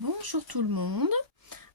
Bonjour tout le monde.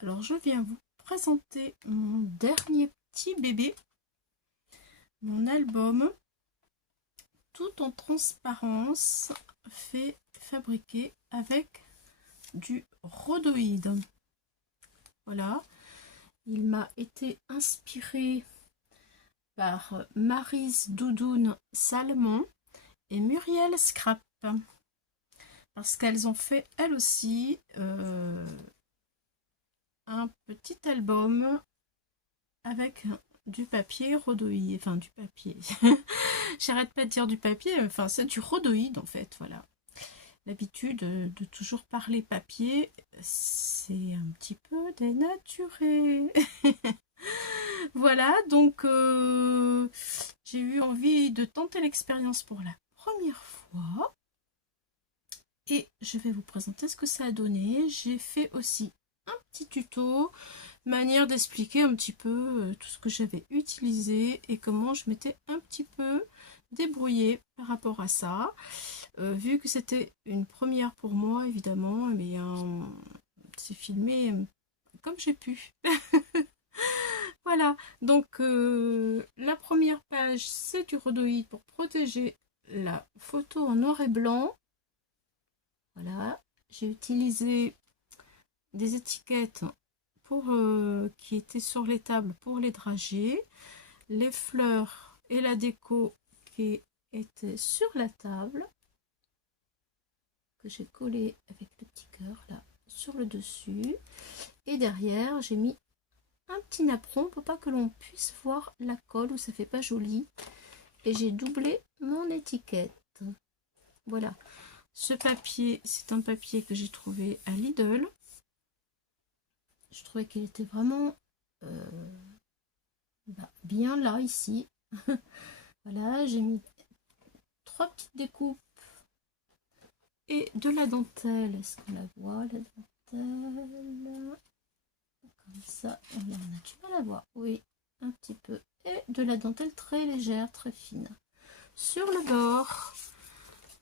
Alors je viens vous présenter mon dernier petit bébé, mon album tout en transparence, fait fabriqué avec du rhodoïde. Voilà, il m'a été inspiré par Maryse Doudoune Salmon et Muriel Scrap, parce qu'elles ont fait elles aussi un petit album avec du papier rhodoïde, enfin du papier, j'arrête pas de dire du papier, enfin c'est du rhodoïde en fait, voilà. L'habitude de toujours parler papier, c'est un petit peu dénaturé. Voilà, donc j'ai eu envie de tenter l'expérience pour la première fois. Et je vais vous présenter ce que ça a donné. J'ai fait aussi un petit tuto, manière d'expliquer un petit peu tout ce que j'avais utilisé et comment je m'étais un petit peu débrouillée par rapport à ça. Vu que c'était une première pour moi, évidemment, mais c'est filmé comme j'ai pu. Voilà, donc la première page, c'est du rhodoïde pour protéger la photo en noir et blanc. Voilà, j'ai utilisé des étiquettes pour qui étaient sur les tables pour les dragées, les fleurs et la déco qui étaient sur la table, que j'ai collé avec le petit cœur là sur le dessus, et derrière j'ai mis un petit napperon pour pas que l'on puisse voir la colle, ou ça fait pas joli, et j'ai doublé mon étiquette. Voilà, ce papier, c'est un papier que j'ai trouvé à Lidl. Je trouvais qu'il était vraiment bien là, ici. Voilà, j'ai mis 3 petites découpes et de la dentelle. Est-ce qu'on la voit, la dentelle? Comme ça, on a du mal à voir. Oui, un petit peu. Et de la dentelle très légère, très fine. Sur le bord.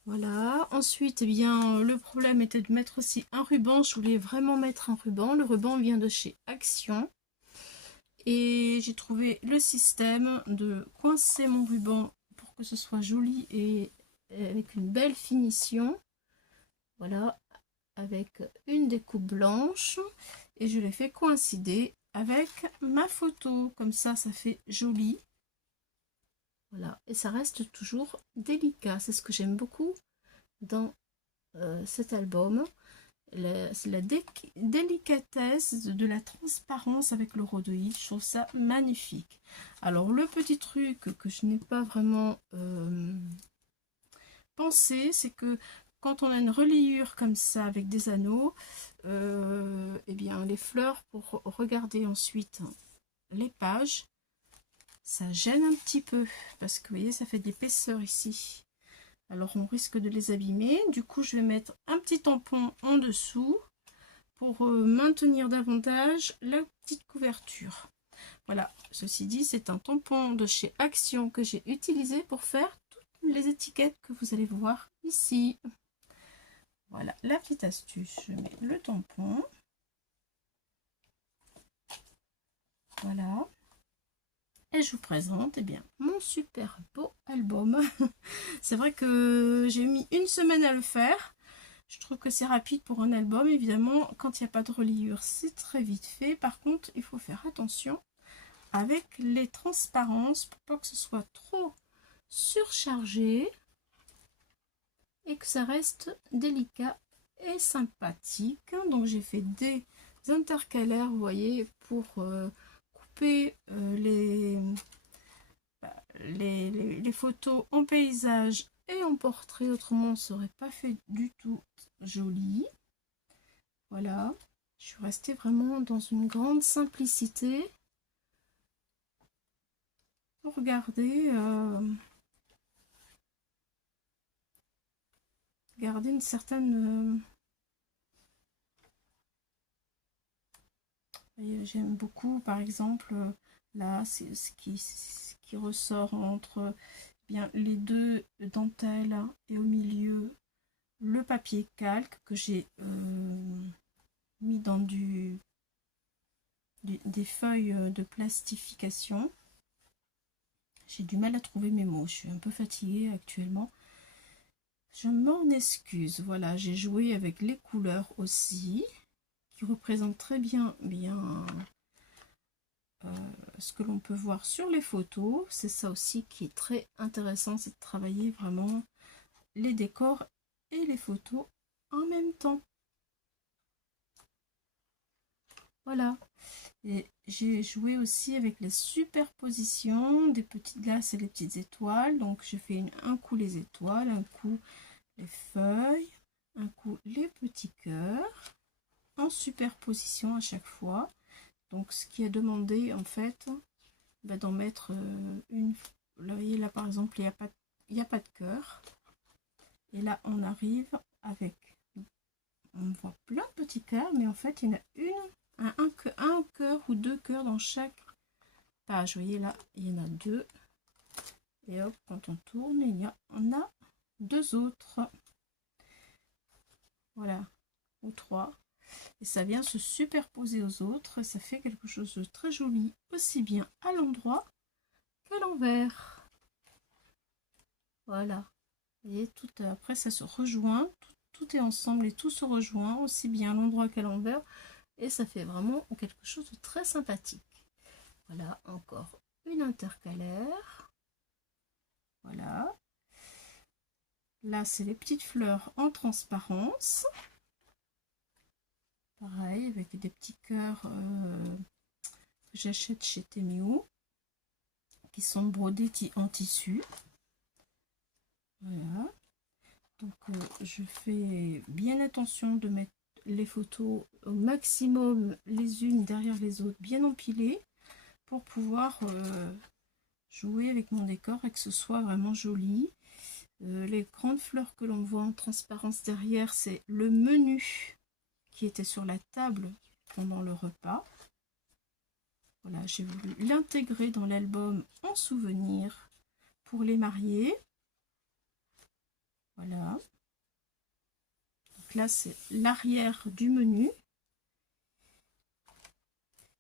Voilà. Ensuite, eh bien, le problème était de mettre aussi un ruban. Je voulais vraiment mettre un ruban. Le ruban vient de chez Action. Et j'ai trouvé le système de coincer mon ruban pour que ce soit joli et avec une belle finition. Voilà, avec une découpe blanche, et je l'ai fait coïncider avec ma photo. Comme ça fait joli. Voilà, et ça reste toujours délicat. C'est ce que j'aime beaucoup dans cet album. C'est la délicatesse de la transparence avec le rhodoïde. Je trouve ça magnifique. Alors le petit truc que je n'ai pas vraiment pensé, c'est que quand on a une reliure comme ça avec des anneaux, eh bien les fleurs, pour regarder ensuite les pages, ça gêne un petit peu, parce que vous voyez, ça fait de l'épaisseur ici. Alors on risque de les abîmer. Du coup, je vais mettre un petit tampon en dessous pour maintenir davantage la petite couverture. Voilà, ceci dit, c'est un tampon de chez Action que j'ai utilisé pour faire toutes les étiquettes que vous allez voir ici. Voilà, la petite astuce, je mets le tampon. Voilà. Et je vous présente eh bien, mon super beau album. C'est vrai que j'ai mis une semaine à le faire. Je trouve que c'est rapide pour un album. Évidemment, quand il n'y a pas de reliure, c'est très vite fait. Par contre, il faut faire attention avec les transparences pour pas que ce soit trop surchargé et que ça reste délicat et sympathique. Donc j'ai fait des intercalaires, vous voyez, pour couper les photos en paysage et en portrait, autrement ça aurait pas fait du tout joli. Voilà, je suis restée vraiment dans une grande simplicité pour garder une certaine j'aime beaucoup, par exemple, là, c'est ce qui ressort entre bien les deux dentelles et au milieu le papier calque que j'ai mis dans des feuilles de plastification. J'ai du mal à trouver mes mots, je suis un peu fatiguée actuellement. Je m'en excuse. Voilà, j'ai joué avec les couleurs aussi, qui représentent très bien ce que l'on peut voir sur les photos. C'est ça aussi qui est très intéressant, c'est de travailler vraiment les décors et les photos en même temps. Voilà. Et j'ai joué aussi avec les superpositions des petites glaces et les petites étoiles. Donc je fais un coup les étoiles, un coup les feuilles, un coup les petits cœurs, en superposition à chaque fois. Donc ce qui est demandé en fait, d'en mettre une. Là, vous voyez, là par exemple, il n'y a pas de cœur. Et là on arrive avec, on voit plein de petits cœurs, mais en fait il y en a un cœur ou deux cœurs dans chaque page. Vous voyez là, il y en a deux. Et hop, quand on tourne, on a deux autres. Voilà, ou trois. Et ça vient se superposer aux autres. Ça fait quelque chose de très joli, aussi bien à l'endroit qu'à l'envers. Voilà. Vous voyez, tout, après ça se rejoint. Tout est ensemble et tout se rejoint, aussi bien à l'endroit qu'à l'envers. Et ça fait vraiment quelque chose de très sympathique. Voilà, encore une intercalaire. Voilà. Là, c'est les petites fleurs en transparence. Pareil, avec des petits cœurs que j'achète chez Temu, qui sont brodés en tissu. Voilà. Donc, je fais bien attention de mettre les photos au maximum les unes derrière les autres, bien empilées, pour pouvoir jouer avec mon décor et que ce soit vraiment joli. Les grandes fleurs que l'on voit en transparence derrière, c'est le menu qui était sur la table pendant le repas. Voilà, j'ai voulu l'intégrer dans l'album en souvenir pour les mariés. Voilà. Donc là, c'est l'arrière du menu.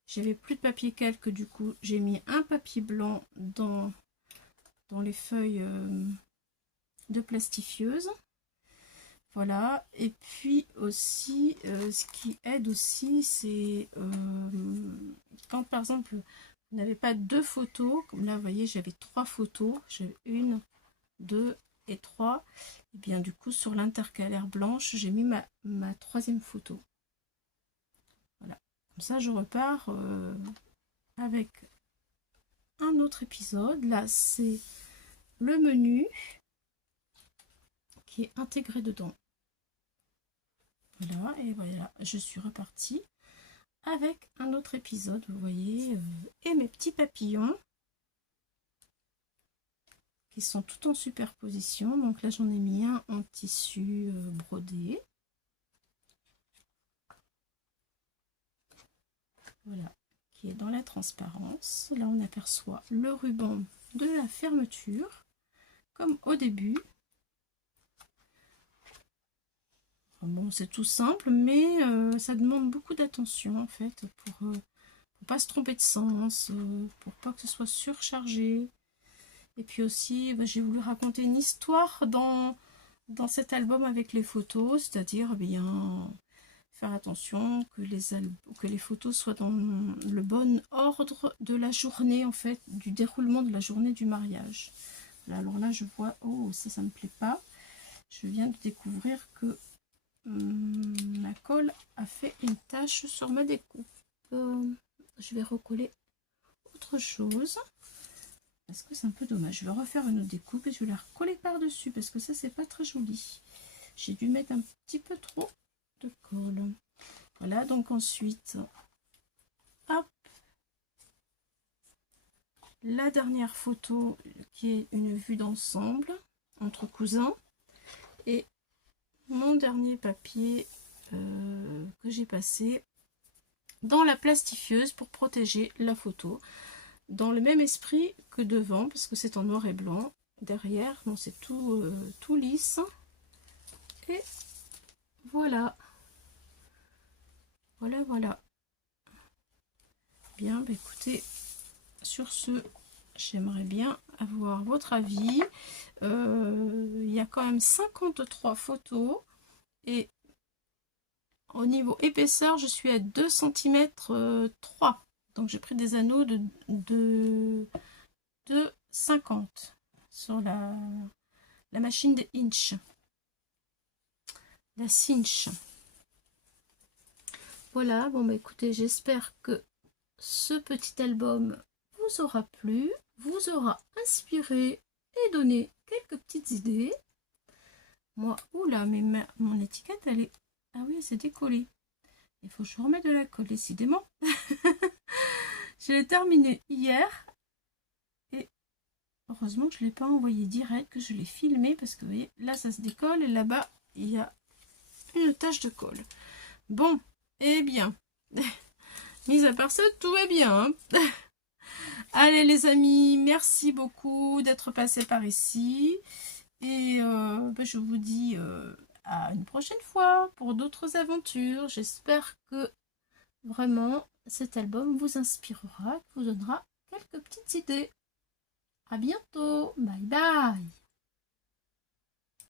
J'avais plus de papier calque, du coup, j'ai mis un papier blanc dans les feuilles de plastifieuse. Voilà, et puis aussi, ce qui aide aussi, c'est quand par exemple, vous n'avez pas deux photos, comme là, vous voyez, j'avais trois photos, j'avais une, deux et trois, et bien du coup, sur l'intercalaire blanche, j'ai mis ma troisième photo. Voilà, comme ça, je repars avec un autre épisode. Là, c'est le menu qui est intégré dedans. Voilà, et voilà, je suis repartie avec un autre épisode, vous voyez, et mes petits papillons qui sont tout en superposition. Donc là, j'en ai mis un en tissu brodé. Voilà, qui est dans la transparence. Là, on aperçoit le ruban de la fermeture, comme au début. Bon, c'est tout simple, mais ça demande beaucoup d'attention en fait pour pas se tromper de sens, pour pas que ce soit surchargé. Et puis aussi, j'ai voulu raconter une histoire dans cet album avec les photos, c'est-à-dire bien faire attention que les photos soient dans le bon ordre de la journée en fait, du déroulement de la journée du mariage. Alors là, je vois, oh ça me plaît pas. Je viens de découvrir que ma colle a fait une tache sur ma découpe. Je vais recoller autre chose parce que c'est un peu dommage. Je vais refaire une autre découpe et je vais la recoller par dessus parce que ça c'est pas très joli. J'ai dû mettre un petit peu trop de colle. Voilà, donc ensuite hop, la dernière photo qui est une vue d'ensemble entre cousins et mon dernier papier que j'ai passé dans la plastifieuse pour protéger la photo dans le même esprit que devant parce que c'est en noir et blanc. Derrière, bon, c'est tout lisse et voilà. Voilà, voilà. Bien, bah écoutez, sur ce, j'aimerais bien avoir votre avis. Il y a quand même 53 photos et au niveau épaisseur, je suis à 2 cm 3. Donc j'ai pris des anneaux de 50 sur la machine des inch. La cinch. Voilà, bon bah écoutez, j'espère que ce petit album vous aura plu, vous aura inspiré et donné quelques petites idées. Moi, oula, mais mon étiquette, elle est... Ah oui, elle s'est décollée. Il faut que je remette de la colle, décidément. Je l'ai terminé hier. Et heureusement que je ne l'ai pas envoyé direct, que je l'ai filmé. Parce que vous voyez, là, ça se décolle. Et là-bas, il y a une tache de colle. Bon, eh bien. Mis à part ça, tout va bien. Hein. Allez les amis, merci beaucoup d'être passés par ici. Et je vous dis à une prochaine fois pour d'autres aventures. J'espère que vraiment cet album vous inspirera, vous donnera quelques petites idées. À bientôt. Bye bye.